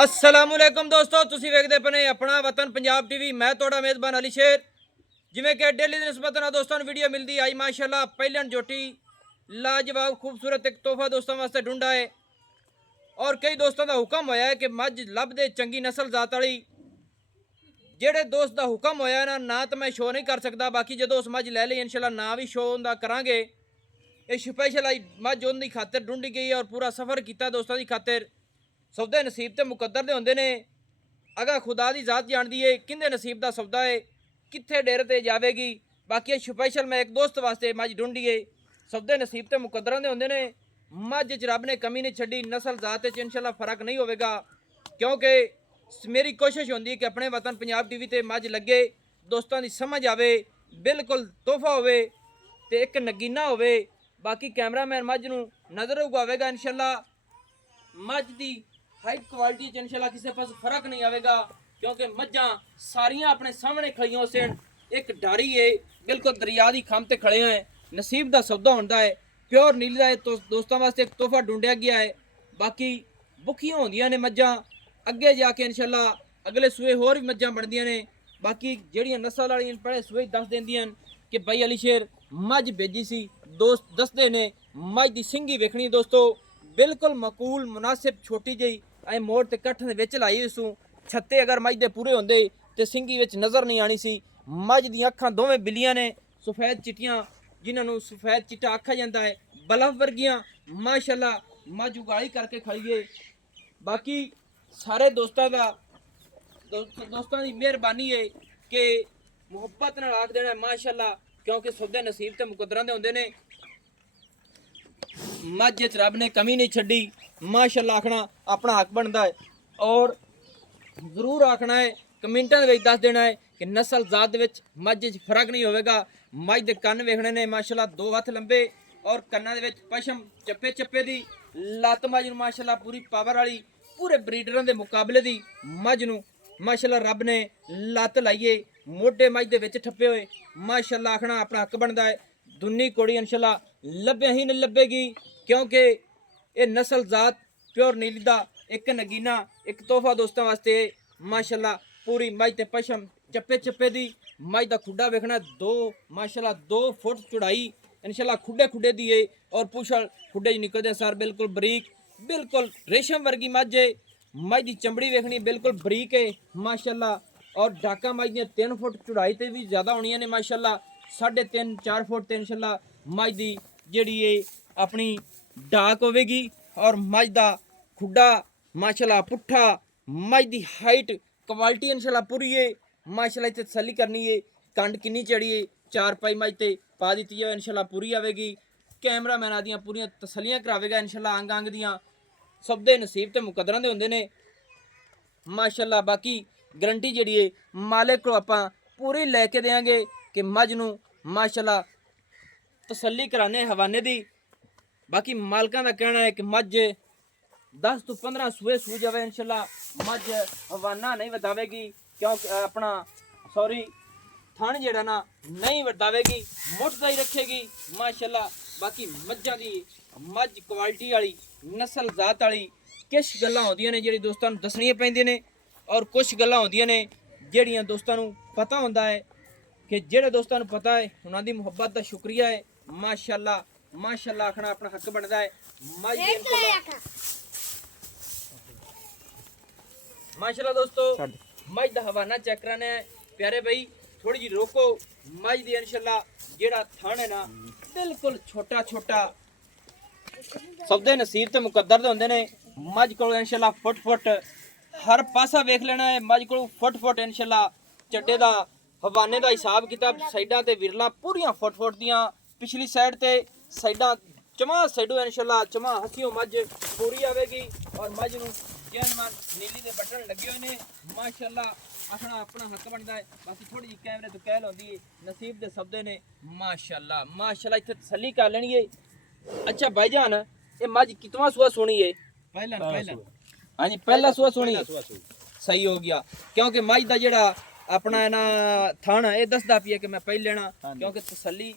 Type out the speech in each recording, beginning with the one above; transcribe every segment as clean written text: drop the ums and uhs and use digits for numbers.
अस्सलामुअलैकुम दोस्तों, तुसी वेखदे पने अपना वतन पंजाब टीवी। मैं तोड़ा मेज़बान अली शेर। जिमें कि डेली की निस्बत ना दोस्तों वीडियो मिलती आई माशाल्लाह पहलन जोटी लाजवाब खूबसूरत एक तोहफा दोस्तों वास्ते ढूंढा है। और कई दोस्तों का हुक्म होया है कि मझ लभ दे चंगी नस्ल जात वाली। जेड़े दोस्त का हुक्म होया ना तो मैं शो नहीं कर सकता, बाकी जो उस मझ लै ली इंशाल्लाह ना भी शो उनका करांगे। ये स्पैशल आई मझ उनकी खातिर ढूंढी गई और पूरा सफ़र किया दोस्तों की खातिर। सौदे नसीब ते मुकद्दर दे होंदे ने, अगा खुदा दी जात जानदी है किंदे नसीब दा सौदा है कित्थे डेरे ते जावेगी। बाकी स्पैशल मैं एक दोस्त वास्ते मझ ढूंढी है। सौदे नसीब ते मुकद्दरां दे होंदे ने। मझ च रब ने कमी नहीं छड़ी, नस्ल जात च इंशाल्लाह फर्क नहीं होवेगा, क्योंकि मेरी कोशिश होंदी है कि अपने वतन पंजाब टीवी ते मझ लगे, दोस्तों की समझ आवे, बिल्कुल तोहफा होवे ते एक नगीना होवे। बाकी कैमरामैन मझ नूं नज़र उगावेगा इंशाल्लाह। मझ दी हाइट क्वालिटी च इंशाल्लाह किसी पास फर्क नहीं आएगा, क्योंकि मझां सारियां अपने सामने खड़ियां सन। एक डारी है बिल्कुल दरिया की खंभ ते खड़े हैं। नसीब का सौदा होंदा है, प्योर नीली का तो दोस्तों वास्ते एक तोहफा ढूंढिया गया है। बाकी भुखियां होंदियां ने मझां, अगे जाके इंशाल्लाह अगले सूए होर भी मझां बनदियां ने। बाकी जेहड़ियां नस्ल वाली पहले सूए दस देंदियां कि भाई अली शेर मझ भेजी सी, दोस्त दसदे ने मझ की सिंगी वेखनी दोस्तों बिल्कुल मकूल मुनासिब छोटी जी ऐ मोड़ ते कट्ठ दे विच लाई इसू। छत्ते अगर मझ दे पूरे होंदे ते सिंगी विच नज़र नहीं आनी सी। मझ दी अखां दोवें बिलियां ने, सफेद चिट्टियां जिन्हां सफेद चिट्टा आखा जाता है, बलफ वर्गियां माशाल्लाह मझ उगाली करके खड़ीए। बाकी सारे दोस्तों का दोस्तों की मेहरबानी है कि मुहब्बत नाल आख देना माशाल्लाह, क्योंकि सौदे नसीब ते मुकद्दरां दे होंदे ने। मझ च रब ने कमी नहीं छड़ी, माशाल्लाह आखना अपना हक बनता है। और जरूर आखना है कमेंटा में दस देना है कि नस्ल जात विच मझ च फर्क नहीं होगा। मझ के कन्न वेखने ने माशाल्लाह 2 हथ लंबे और कन्ना दे विच पशम चप्पे चप्पे दी लत्त मझ माशाल्लाह पूरी पावर वाली, पूरे ब्रीडरां दे मुकाबले दी मझ नूं माशाल्लाह रब ने लत्त लाइए, मोढे मझ दे विच ठप्पे हुए माशाल्लाह आखना अपना हक बनता है। दुन्नी कोड़ी इंशाल्लाह लभ्या ही नहीं लभेगी, क्योंकि ये नस्ल जात प्योर नीली दा एक नगीना एक तोहफा दोस्तों वास्ते माशाल्लाह। पूरी मझ ते पशम चप्पे चप्पे दी मझ दा खुड्डा वेखना 2 माशाल्लाह 2 फुट चौड़ाई इंशाल्लाह खुड्डे खुड्डे दी है। और पुछड़ खुड्डे निकलते सर बिल्कुल बरीक, बिल्कुल रेशम वर्गी मझ है। मझ की चमड़ी वेखनी बिल्कुल बरीक है माशाल्लाह। और डाका मझ दी 3 फुट चौड़ाई ते भी ज़्यादा होनी ने माशाल्लाह, 3.5 4 फुट ते इंशाल्लाह मझ दी जेड़ी है अपनी डाक होगी। और मझ का खुड्डा माशाल्लाह पुट्ठा, मझ की हाइट क्वालिटी इंशाल्लाह पूरी है माशाल्लाह। इतने तसली करनी है कंड किन्नी चढ़ी है, 4 पाई मझ ते पा दी है इंशाल्लाह पूरी आएगी। कैमरा मैन आदि पूरी तसलियां करावेगा इंशाल्लाह, अंग अंग दियाँ सबदे नसीब ते मुकद्दरां दे होंदे ने माशाल्लाह। बाकी गारंटी जी है मालिक को आप पूरी लैके देंगे कि मझ नूं माशाल्लाह तसली कराने हवाने दी। बाकी मालकां का कहना है कि मझ 10 तो 15 सूए सू जाए इंशाल्लाह, मझ हवाना नहीं बतावेगी, क्योंकि अपना सॉरी थन जेड़ा ना नहीं बतावेगी, मुठदा ही रखेगी माशाल्लाह। बाकी मझां दी मझ क्वालिटी वाली नस्ल जात वाली किश गल्लां होंदियां ने जेह्ड़ी दोस्तां नूं दसणियां पैंदियां ने, और कुछ गल्लां होंदियां ने जेह्ड़ियां दोस्तां नूं पता होंदा है कि जेह्ड़े दोस्तां नूं पता है उन्हां दी मुहब्बत दा शुक्रिया है माशाल्लाह। माशाल्लाह आखना अपना हक बनता है। माशाल्लाह दोस्तों मझ दा हवाना चेक कराना है प्यारे भाई, थोड़ी जी रोको। मझ दी इंशाल्लाह जेड़ा थन है ना बिल्कुल छोटा छोटा सबदे नसीब ते मुकद्दर दे होंदे ने। मझ को इंशाल्लाह फुट फुट हर पासा वेख लेना है, मझ को फुट फुट इंशाल्लाह चट्टे दा हवाने दा हिसाब किताब साइडां ते विरला पूरियां फुट फुट दियां, पिछली साइड ते साइडां चमा साइडों इंशाल्लाह चमा हसियों मझ पूरी आवेगी। और मझ नूं जैनमान नीली दे बटन लगे हुए ने माशाल्लाह आखना अपना हक बनता है। बाकी थोड़ी जी कैमरे तो कहल होंदी है नसीब दे सबदे ने माशाल्लाह माशाल्लाह। इत्थे तसल्ली कर लेनी है। अच्छा भाईजान ये मझ कितवां सूआ सोनी है? पहला हाँ जी पहला सूआ सोनी सही हो गया, क्योंकि मझ दा जेड़ा अपना ना थन ये दसदा पिया कि मैं पहले लेना, क्योंकि तसल्ली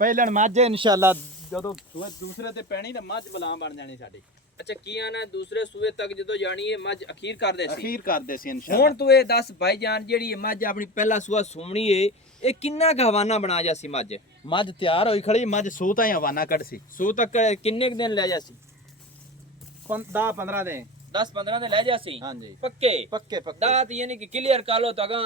ਪਹਿਲਣ ਮੱਝ ਇੰਸ਼ਾਅੱਲਾ ਜਦੋਂ दूसरे ते पैनी ते मझ बलां बन जानी साडी। ਅੱਛਾ ਕੀ ਆਣਾ ਦੂਸਰੇ ਸੂਏ ਤੱਕ ਜਦੋਂ ਜਾਣੀ ਹੈ ਮੱਝ ਅਖੀਰ ਕਰਦੇ ਸੀ ਅਖੀਰ ਕਰਦੇ ਸੀ ਇਨਸ਼ਾਅੱਲਾ। ਹੁਣ ਤੂੰ ਇਹ ਦੱਸ ਭਾਈ ਜਾਨ ਜਿਹੜੀ ਇਹ ਮੱਝ ਆਪਣੀ ਪਹਿਲਾ ਸੂਆ ਸੂਮਣੀ ਏ ਇਹ ਕਿੰਨਾ ਕੁ ਹਵਾਨਾ ਬਣਾ ਜਾ ਸੀ ਮੱਝ ਮੱਝ ਤਿਆਰ ਹੋਈ ਖੜੀ, ਮੱਝ ਸੂ ਤਾਂ ਹੀ ਹਵਾਨਾ ਕੱਢ ਸੀ। ਸੂ ਤੱਕ ਕਿੰਨੇ ਕੁ ਦਿਨ ਲੈ ਜਾ ਸੀ 10-15 ਦੇ 10-15 ਦੇ ਲੈ ਜਾ ਸੀ ਹਾਂਜੀ ਪੱਕੇ ਪੱਕੇ ਦਾਤ ਯਾਨੀ ਕਿ ਕਲੀਅਰ ਕਰ ਲੋ ਤਗਾ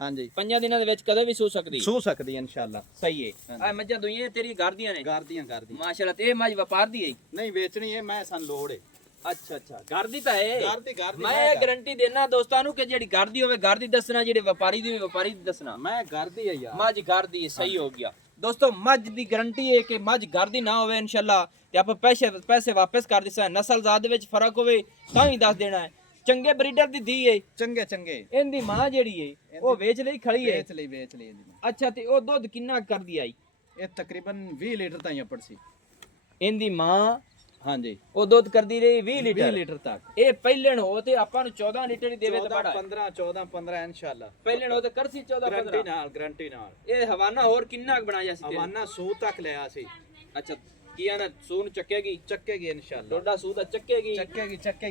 ਹਾਂਜੀ 5 ਦਿਨਾਂ ਦੇ ਵਿੱਚ ਕਦੇ ਵੀ ਸੂ ਸਕਦੀ ਸੂ ਸਕਦੀ ਇਨਸ਼ਾਅੱਲਾ। ਸਹੀ ਹੈ ਆ ਮੱਝਾਂ ਦੁਈਆਂ ਤੇਰੀ ਘਰ ਦੀਆਂ ਨੇ ਗਾਰਦੀਆਂ ਮਾਸ਼ਾਅੱਲਾ ਤੇ ਇਹ ਮੱਝ ਵਪਾਰ ਦੀ ਹੈ ਨਹੀਂ ਵੇਚਣੀ ਹੈ, ਮੈਂ ਸਾਨੂੰ ਲੋੜ ਹੈ। ਅੱਛਾ ਘਰ ਦੀ ਤਾਂ ਹੈ ਘਰ ਦੀ ਮੈਂ ਇਹ ਗਾਰੰਟੀ ਦੇਣਾ ਦੋਸਤਾਂ ਨੂੰ ਕਿ ਜਿਹੜੀ ਘਰ ਦੀ ਹੋਵੇ ਘਰ ਦੀ ਦੱਸਣਾ, ਜਿਹੜੇ ਵਪਾਰੀ ਦੀ ਹੋਵੇ ਵਪਾਰੀ ਦੀ ਦੱਸਣਾ। ਮੈਂ ਘਰ ਦੀ ਹੈ ਯਾਰ, ਮੱਝ ਘਰ ਦੀ ਹੈ, ਸਹੀ ਹੋ ਗਿਆ ਦੋਸਤੋ। ਮੱਝ ਦੀ ਗਾਰੰਟੀ ਹੈ ਕਿ ਮੱਝ ਘਰ ਦੀ ਨਾ ਹੋਵੇ ਇਨਸ਼ਾਅੱਲਾ ਤੇ ਆਪਾਂ ਪੈਸੇ ਵਾਪਸ ਕਰ ਦਿਸਾਂ। ਨਸਲ ਜ਼ਾਤ ਦੇ ਵਿੱਚ ਫਰਕ ਹੋਵੇ ਤਾਂ ਵੀ ਦੱਸ ਦੇਣਾ ਹੈ। ਚੰਗੇ ਬਰੀਡਰ ਦੀ ਧੀ ਹੈ, ਚੰਗੇ ਇਹਦੀ ਮਾਂ ਜਿਹੜੀ ਹੈ ਉਹ ਵੇਚ ਲਈ ਖੜੀ ਹੈ। ਵੇਚ ਲਈ ਇਹਦੀ। ਅੱਛਾ ਤੇ ਉਹ ਦੁੱਧ ਕਿੰਨਾ ਕਰਦੀ ਆਈ ਇਹ ਤਕਰੀਬਨ 20 ਲੀਟਰ ਤਾਈਂ ਆਪੜ ਸੀ ਇਹਦੀ ਮਾਂ। ਹਾਂਜੀ ਉਹ ਦੁੱਧ ਕਰਦੀ ਰਹੀ 20 ਲੀਟਰ ਤੱਕ। ਇਹ ਪਹਿਲਣ ਹੋ ਤੇ ਆਪਾਂ ਨੂੰ 14 ਲੀਟਰ ਹੀ ਦੇਵੇ ਤੇ ਬੜਾ 15 ਇਨਸ਼ਾਅੱਲਾ। ਪਹਿਲਣ ਹੋ ਤੇ ਕਰਸੀ 14-15 ਗਾਰੰਟੀ ਨਾਲ। ਇਹ ਹਵਾਨਾ ਹੋਰ ਕਿੰਨਾ ਕੁ ਬਣਾਇਆ ਸੀ ਹਵਾਨਾ ਸੂ ਤੱਕ ਲਿਆ ਸੀ। ਅੱਛਾ ਕੀ ਆਣਾ ਸੂ ਨੂੰ ਚੱਕੇਗੀ ਇਨਸ਼ਾਅੱਲਾ। ਡੋਡਾ ਸੂ ਦਾ ਚੱਕੇਗੀ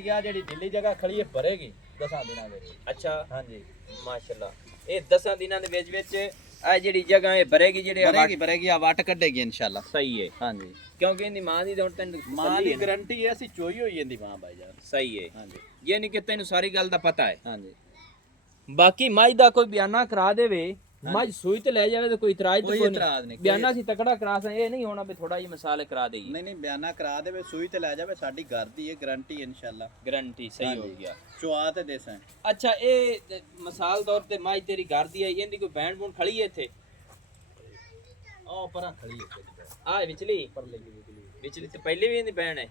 ਆ ਜਿਹੜੀ ਦਿੱਲੀ ਜਗ੍ਹਾ ਖੜੀ ਹੈ ਭਰੇਗੀ 10 ਦਿਨਾਂ ਵਿੱਚ। ਅੱਛਾ ਹਾਂਜੀ ਮਾਸ਼ਾਅੱਲਾ ਇਹ 10 ਦਿਨਾਂ ਦੇ ਵਿੱਚ ਆ ਜਿਹੜੀ ਜਗ੍ਹਾ ਇਹ ਭਰੇਗੀ, ਜਿਹੜੇ ਭਰੇਗੀ ਆ ਵਟ ਕੱਢੇਗੀ ਇਨਸ਼ਾਅੱਲਾ। ਸਹੀ ਹੈ ਹਾਂਜੀ ਕਿਉਂਕਿ ਇਹਦੀ ਮਾਂ ਦੀ ਹੁਣ ਤੈਨੂੰ ਮਾਂ ਦੀ ਗਾਰੰਟੀ ਹੈ, ਅਸੀਂ ਚੋਈ ਹੋਈ ਇਹਦੀ ਮਾਂ ਭਾਈ ਜਾਨ। ਸਹੀ ਹੈ ਹਾਂਜੀ ਯਾਨੀ ਕਿ ਤੈਨੂੰ ਸਾਰੀ ਗੱਲ ਦਾ ਪਤਾ ਹੈ। ਹਾਂਜੀ ਬਾਕੀ ਮੱਝ ਦਾ ਕੋਈ ਬਿਆਨਾ ਕਰਾ ਦੇਵੇ, ਮੱਝ ਸੂਈ ਤੇ ਲੈ ਜਾਵੇ ਤਾਂ ਕੋਈ ਇਤਰਾਜ਼ ਨਹੀਂ। ਬਿਆਨਾ ਸੀ ਤਕੜਾ ਕਰਾ ਸਾਂ, ਇਹ ਨਹੀਂ ਹੋਣਾ ਵੀ ਥੋੜਾ ਜਿਹਾ ਮਸਾਲੇ ਕਰਾ ਦੇਈਏ। ਨਹੀਂ ਬਿਆਨਾ ਕਰਾ ਦੇਵੇ, ਸੂਈ ਤੇ ਲੈ ਜਾਵੇ, ਸਾਡੀ ਘਰ ਦੀ ਹੈ ਗਾਰੰਟੀ ਇਨਸ਼ਾਅੱਲਾ। ਗਾਰੰਟੀ ਸਹੀ ਹੋ ਗਿਆ। ਚੁਆ ਤੇ ਦੇਸਾਂ। ਅੱਛਾ ਇਹ ਮਿਸਾਲ ਤੌਰ ਤੇ ਮੱਝ ਤੇਰੀ ਘਰ ਦੀ ਹੈ, ਇਹਦੀ ਕੋਈ ਬੈਂਡ ਬੂੰਡ ਖੜੀ ਹੈ ਇੱਥੇ? ਆਹ ਪਰਾਂ ਖੜੀ ਹੈ ਆ ਵਿਚਲੀ ਵਿਚਲੀ ਤੇ ਪਹਿਲੇ ਵੀ ਇਹਦੀ ਬੈਂਡ ਹੈ?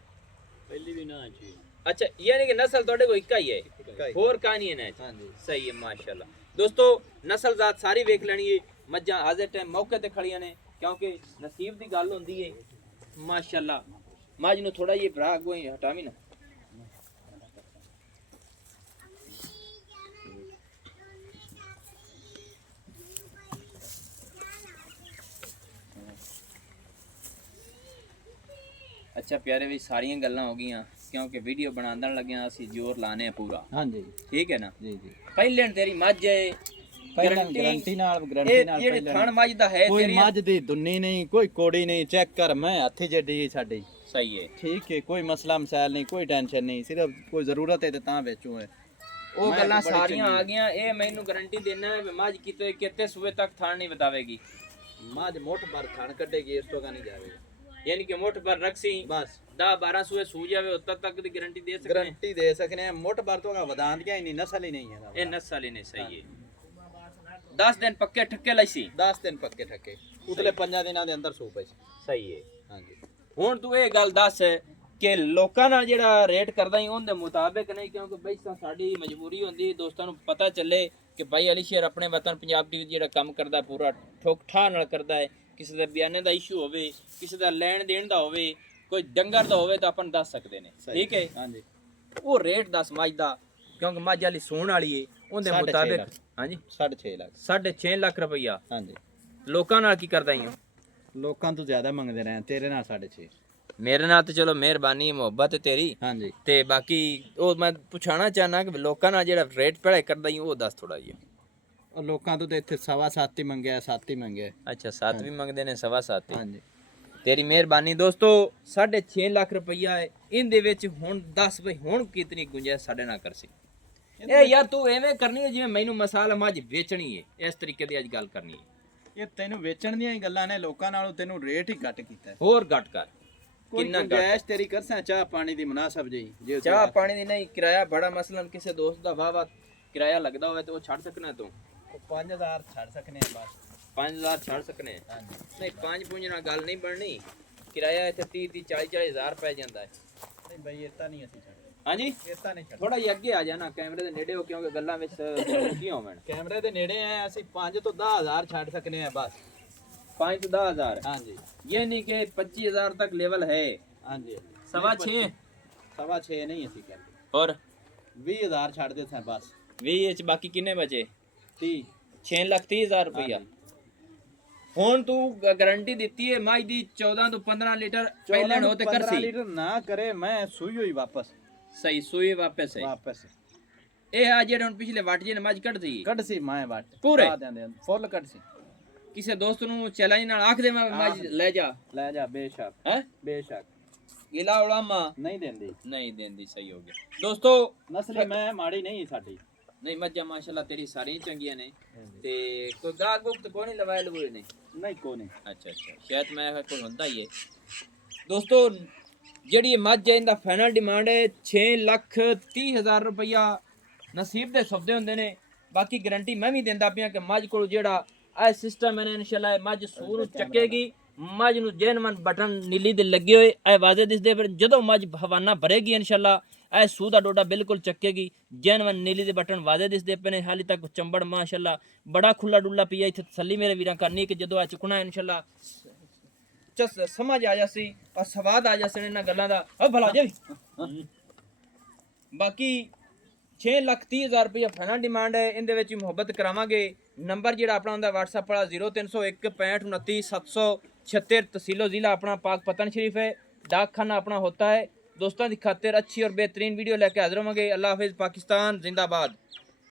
ਪਹਿਲੀ ਵੀ ਨਾ ਜੀ। ਅੱਛਾ ਯਾਨੀ ਕਿ ਨਸਲ ਤੁਹਾਡੇ ਕੋਲ ਇੱਕ ਹੀ ਹੈ, ਹੋਰ ਕਹਾਣੀ ਹੈ ਨਾ? ਹਾਂਜੀ ਸਹੀ ਹੈ ਮਾਸ਼ਾਅੱਲਾ। ਦੋਸਤੋ ਨਸਲ ਜ਼ਾਤ ਸਾਰੀ ਵੇਖ ਲੈਣੀ ਹੈ। ਮੱਝਾਂ ਹਾਜ਼ਰ ਟਾਈਮ ਮੌਕੇ ਤੇ ਖੜੀਆਂ ਨੇ ਕਿਉਂਕਿ ਨਸੀਬ ਦੀ ਗੱਲ ਹੁੰਦੀ ਹੈ ਮਾਸ਼ਾਅੱਲਾ। ਮੱਝ ਨੂੰ ਥੋੜਾ ਜਿਹਾ ਭਰਾ ਗੋਈ ਹਟਾਵੀ ਨਾ। ਅੱਛਾ ਪਿਆਰੇ ਵੀ ਸਾਰੀਆਂ ਗੱਲਾਂ ਹੋ ਗਈਆਂ ਕਿਉਂਕਿ ਵੀਡੀਓ ਬਣਾਉਣ ਲੱਗਿਆਂ ਅਸੀਂ ਜ਼ੋਰ ਲਾਣੇ ਆ ਪੂਰਾ। ਹਾਂਜੀ ਠੀਕ ਹੈ ਨਾ ਜੀ ਪਹਿਲੇ ਤੇਰੀ ਮੱਝ ਹੈ ਗਾਰੰਟੀ ਨਾਲ ਜਿਹੜੇ ਥਣ ਮੱਝ ਦਾ ਹੈ ਕੋਈ ਤੇਰੀ ਮੱਝ ਦੀ ਦੁੰਨੀ ਨਹੀਂ, ਕੋਈ ਕੋੜੀ ਨਹੀਂ। ਚੈੱਕ ਕਰ, ਮੈਂ ਹੱਥੀ ਜੱਡੀ ਸਾਡੀ। ਸਹੀ ਹੈ ਠੀਕ ਹੈ, ਕੋਈ ਮਸਲਾ ਮਸਾਇਲ ਨਹੀਂ, ਕੋਈ ਟੈਨਸ਼ਨ ਨਹੀਂ, ਸਿਰਫ ਕੋਈ ਜ਼ਰੂਰਤ ਹੈ ਤੇ ਤਾਂ ਵੇਚੂ ਹੈ। ਉਹ ਗੱਲਾਂ ਸਾਰੀਆਂ ਆ ਗਈਆਂ। ਇਹ ਮੈਨੂੰ ਗਾਰੰਟੀ ਦੇਣਾ ਹੈ ਵੀ ਮੱਝ ਕਿਤੇ ਸੂਏ ਤੱਕ ਥਣ ਨਹੀਂ ਬਤਾਵੇਗੀ। ਮੱਝ ਮੁੱਠ ਭਰ ਥਣ ਕੱਢੇਗੀ, ਇਸ ਤੋਂ ਨਹੀਂ ਜਾਵੇਗੀ। ਯਾਨੀ ਕਿ ਮੁੱਠ ਭਰ ਰੱਖੀ ਬਸ 10-12 ਸੂਏ ਸੂ ਜਾਵੇ ਉਦੋਂ ਤੱਕ ਦੀ ਗਾਰੰਟੀ ਦੇ ਸਕਦੇ ਗਾਰੰਟੀ ਦੇ ਸਕਨੇ ਆ। ਮੁੱਠ ਭਰ ਤੋਂ ਵਧਾਂਦੀਆਂ ਹੀ ਨਹੀਂ, ਨਸਲ ਹੀ ਨਹੀਂ ਹੈ। ਇਹ ਨਸਲ ਹੀ ਨਹੀਂ। ਸਹੀ ਹੈ 10 ਦਿਨ ਪੱਕੇ ਠੱਕੇ ਲਈ ਸੀ। 10 ਦਿਨ ਪੱਕੇ ਠੱਕੇ, ਉਤਲੇ 5 ਦਿਨਾਂ ਦੇ ਅੰਦਰ ਸੂ ਪਈ। ਸਹੀ ਹੈ। ਹਾਂਜੀ ਹੁਣ ਤੂੰ ਇਹ ਗੱਲ ਦੱਸ ਕਿ ਲੋਕਾਂ ਨਾਲ ਜਿਹੜਾ ਰੇਟ ਕਰਦਾ ਹੀ ਉਹਦੇ ਮੁਤਾਬਿਕ ਨਹੀਂ, ਕਿਉਂਕਿ ਬਈ ਸਾਡੀ ਮਜਬੂਰੀ ਹੁੰਦੀ ਦੋਸਤਾਂ ਨੂੰ ਪਤਾ ਚੱਲੇ ਕਿ ਭਾਈ ਅਲੀ ਸ਼ੇਰ ਆਪਣੇ ਵਤਨ ਪੰਜਾਬ ਟੀਵੀ ਜਿਹੜਾ ਕੰਮ ਕਰਦਾ ਪੂਰਾ ਠੋਕ ਠਾ ਨਾਲ ਕਰਦਾ ਹੈ। ਕਿਸੇ ਦਾ ਬਿਆਨੇ ਦਾ ਇਸ਼ੂ ਹੋਵੇ, ਕਿਸੇ ਦਾ ਲੈਣ ਦੇਣ ਦਾ ਹੋਵੇ, ਕੋਈ ਡੰਗਰ ਦਾ ਹੋਵੇ ਤਾਂ ਆਪਾਂ ਨੂੰ ਦੱਸ ਸਕਦੇ ਨੇ। ਠੀਕ ਹੈ ਹਾਂਜੀ ਉਹ ਰੇਟ ਦੱਸ ਮੱਝ ਦਾ, ਕਿਉਂਕਿ ਮੱਝ ਵਾਲੀ ਸੂਣ ਵਾਲੀ ਏ ਉਹਦੇ ਮੁਤਾਬਿਕ। ਹਾਂਜੀ 6.5 ਲੱਖ 6.5 ਲੱਖ ਰੁਪਈਆ। ਹਾਂਜੀ ਲੋਕਾਂ ਨਾਲ ਕੀ ਕਰਦਾ ਹੀ ਲੋਕਾਂ ਤੋਂ ਜ਼ਿਆਦਾ ਮੰਗਦੇ ਰਹੇ, ਤੇਰੇ ਨਾਲ 6.5। ਮੇਰੇ ਨਾਲ ਤੇ ਚਲੋ ਮਿਹਰਬਾਨੀ ਮੁਹੱਬਤ ਹੈ ਤੇਰੀ। ਹਾਂਜੀ ਤੇ ਬਾਕੀ ਉਹ ਮੈਂ ਪੁੱਛਣਾ ਚਾਹਨਾ ਕਿ ਲੋਕਾਂ ਨਾਲ ਜਿਹੜਾ ਰੇਟ ਪੜਾਈ ਕਰਦਾ ਹੀ ਉਹ ਦੱਸ ਥੋੜਾ ਜਿਹਾ। ਲੋਕਾਂ ਤੋਂ ਤੇ ਇੱਥੇ 7.25 ਹੀ ਮੰਗਿਆ, 7 ਹੀ ਮੰਗਿਆ। ਅੱਛਾ 7 ਵੀ ਮੰਗਦੇ ਨੇ, 7.25। ਹਾਂਜੀ ਤੇਰੀ ਮਿਹਰਬਾਨੀ ਦੋਸਤੋ। 6.5 ਲੱਖ ਰੁਪਈਆ ਹੈ ਇਹਦੇ ਵਿੱਚ। ਹੁਣ ਦੱਸ ਬਈ ਹੁਣ ਕਿਤਨੀ ਗੁੰਜਾਇਸ਼ ਸਾਡੇ ਨਾਲ ਕਰਸੀ? ਇਹ ਯਾਰ ਤੂੰ ਐਵੇਂ ਕਰਨੀ ਹੈ ਜਿਵੇਂ ਮੈਨੂੰ ਮਸਾਲਾ ਮੱਝ ਵੇਚਣੀ ਹੈ, ਇਸ ਤਰੀਕੇ ਦੀ ਅੱਜ ਗੱਲ ਕਰਨੀ ਹੈ। ਇਹ ਤੈਨੂੰ ਵੇਚਣ ਦੀਆਂ ਹੀ ਗੱਲਾਂ ਨੇ, ਲੋਕਾਂ ਨਾਲੋਂ ਤੈਨੂੰ ਰੇਟ ਹੀ ਘੱਟ ਕੀਤਾ। ਹੋਰ ਘੱਟ ਕਰ। ਕਿੰਨਾ ਗੁੰਜਾਇਸ਼ ਤੇਰੀ ਕਰਸਾਂ ਚਾਹ ਪਾਣੀ ਦੀ ਮੁਨਾਸਬ ਜੀ। ਜੇ ਚਾਹ ਪਾਣੀ ਦੀ ਨਹੀਂ, ਕਿਰਾਇਆ ਬੜਾ ਮਸਲਨ ਕਿਸੇ ਦੋਸਤ ਦਾ ਵਾਵਾ ਕਿਰਾਇਆ ਲੱਗਦਾ ਹੋਵੇ ਤੇ ਉਹ ਛੱਡ ਸਕਣਾ ਤੂੰ? 5000 ਛੱਡ ਸਕਨੇ ਆ ਬਸ। 5000 ਛੱਡ ਸਕਨੇ? ਨਹੀਂ 5 ਨਾਲ ਗੱਲ ਨਹੀਂ ਬਣਨੀ। ਕਿਰਾਇਆ ਇੱਥੇ 30-40 ਹਜ਼ਾਰ ਪੈ ਜਾਂਦਾ ਹੈ। ਨਹੀਂ ਬਈ ਇਤਾਂ ਨਹੀਂ ਅਸੀਂ ਛੱਡ। ਹਾਂਜੀ ਇਤਾਂ ਨਹੀਂ ਛੱਡ। ਥੋੜਾ ਜਿਹਾ ਅੱਗੇ ਆ ਜਾਣਾ, ਕੈਮਰੇ ਦੇ ਨੇੜੇ ਹੋ ਕਿਉਂਕਿ ਗੱਲਾਂ ਵਿੱਚ ਕੀ ਹੋਵਣ। ਕੈਮਰੇ ਦੇ ਨੇੜੇ ਆ, ਅਸੀਂ 5 ਤੋਂ 10000 ਛੱਡ ਸਕਨੇ ਆ ਬਸ। 5 ਤੋਂ 10,000? ਹਾਂਜੀ ये नहीं कि 25,000 तक लेवल है। ਹਾਂਜੀ 6.5 6.5 ਨਹੀਂ ਅਸੀਂ ਕਰਦੇ। और 20000 ਛੱਡ ਦੇ ਸਾਂ ਬਸ। 20 बाकी किन्ने बचे? 30 6,30,000 रुपया। ਹੁਣ ਤੂੰ ਗਾਰੰਟੀ ਦਿੱਤੀ ਹੈ ਮੱਝ ਦੀ 14 ਤੋਂ 15 ਲੀਟਰ ਪਹਿਲਾਂ ਹੋ ਤੇ 15 ਕਰਸੀ ਲੀਟਰ ਨਾ ਕਰੇ ਮੈਂ ਸੂਈ ਹੋਈ ਵਾਪਸ ਸਹੀ ਸੂਈ ਵਾਪਸ ਹੈ ਵਾਪਸ ਇਹ ਆ ਜਿਹੜੇ ਹੁਣ ਪਿਛਲੇ ਵੱਟ ਜੇ ਨੇ ਮੱਝ ਕੱਢਦੀ ਕੱਢ ਸੀ ਮੈਂ ਵਾਟ ਪੂਰੇ? ਦਿੰਦੇ ਫੁੱਲ ਕੱਢ ਸੀ ਕਿਸੇ ਦੋਸਤ ਨੂੰ ਚੈਲੰਜ ਨਾਲ ਆਖ ਦੇ ਮੈਂ ਮੱਝ ਲੈ ਜਾ ਲੈ ਜਾ ਬੇਸ਼ੱਕ ਹੈ ਬੇਸ਼ੱਕ ਗਿਲਾ ਉਲਾਮਾ ਨਹੀਂ ਦਿੰਦੀ ਨਹੀਂ ਦਿੰਦੀ ਸਹੀ ਹੋ ਗਿਆ ਦੋਸਤੋ ਨਸਲੀ ਮੈਂ ਮਾੜੀ ਨਹੀਂ ਸਾਡੀ ਨਹੀਂ ਮੱਝਾਂ ਮਾਸ਼ਾਅੱਲਾ ਤੇਰੀ ਸਾਰੀਆਂ ਚੰਗੀਆਂ ਨੇ ਤੇ ਕੋਈ ਗਾਹ ਗੁਪਤ ਕੋਈ ਨਹੀਂ ਲਵਾਏ ਲਵੋਏ ਨੇ ਨਹੀਂ ਕੋ ਨਹੀਂ ਅੱਛਾ ਅੱਛਾ ਸ਼ਾਇਦ ਮੈਂ ਕੋਈ ਹੁੰਦਾ ਹੀ ਹੈ ਦੋਸਤੋ ਜਿਹੜੀ ਇਹ ਮੱਝ ਹੈ ਇਹਦਾ ਫਾਈਨਲ ਡਿਮਾਂਡ ਹੈ 6,30,000 ਰੁਪਇਆ ਨਸੀਬ ਦੇ ਸੌਦੇ ਹੁੰਦੇ ਨੇ ਬਾਕੀ ਗਾਰੰਟੀ ਮੈਂ ਵੀ ਦਿੰਦਾ ਪਿਆ ਕਿ ਮੱਝ ਕੋਲ ਜਿਹੜਾ ਇਹ ਸਿਸਟਮ ਹੈ ਇਨਸ਼ਾਅੱਲਾ ਮੱਝ ਸੂਰ ਨੂੰ ਚੱਕੇਗੀ ਮੱਝ ਨੂੰ ਜੈਨਮਨ ਬਟਨ ਨੀਲੀ ਦੇ ਲੱਗੇ ਹੋਏ ਇਹ ਵਾਜ਼ੇ ਦਿਸਦੇ ਪਰ ਜਦੋਂ ਮੱਝ ਹਵਾਨਾ ਭਰੇਗੀ ਇਨਸ਼ਾਅੱਲਾ ਇਹ ਸੂਹ ਦਾ ਡੋਡਾ ਬਿਲਕੁਲ ਚੱਕੇਗੀ ਜੈਨਮਨ ਨੀਲੀ ਦੇ ਬਟਨ ਵਾਜ਼ੇ ਦਿਸਦੇ ਪਏ ਨੇ ਹਾਲੇ ਤੱਕ ਚੰਬੜ ਮਾਸ਼ਾਅੱਲਾ ਬੜਾ ਖੁੱਲਾ ਡੁੱਲਾ ਪਿਆ ਇੱਥੇ ਤਸੱਲੀ ਮੇਰੇ ਵੀਰਾਂ ਕਰਨੀ ਕਿ ਜਦੋਂ ਆ ਚੁੱਕਣਾ ਇਨਸ਼ਾਅੱਲਾ ਸਮਝ ਆ ਜਾਸੀ ਔਰ ਸਵਾਦ ਆ ਜਾਸਣ ਇਹਨਾਂ ਗੱਲਾਂ ਦਾ ਓ ਭਲਾ ਜੇ ਬਾਕੀ 6,30,000 ਰੁਪਏ ਫਾਈਨਲ ਡਿਮਾਂਡ ਹੈ ਇਹਦੇ ਵਿੱਚ ਮੁਹੱਬਤ ਕਰਾਵਾਂਗੇ ਨੰਬਰ ਜਿਹੜਾ ਆਪਣਾ ਹੁੰਦਾ WhatsApp ਵਾਲਾ 0301 6529 776 तहसीलो ज़िला अपना पाक पतन शरीफ है डाक खाना अपना होता है दोस्तों की खातिर अच्छी और बेहतरीन वीडियो लेके हाजिर होंगे अल्लाह हाफिज़ पाकिस्तान जिंदाबाद।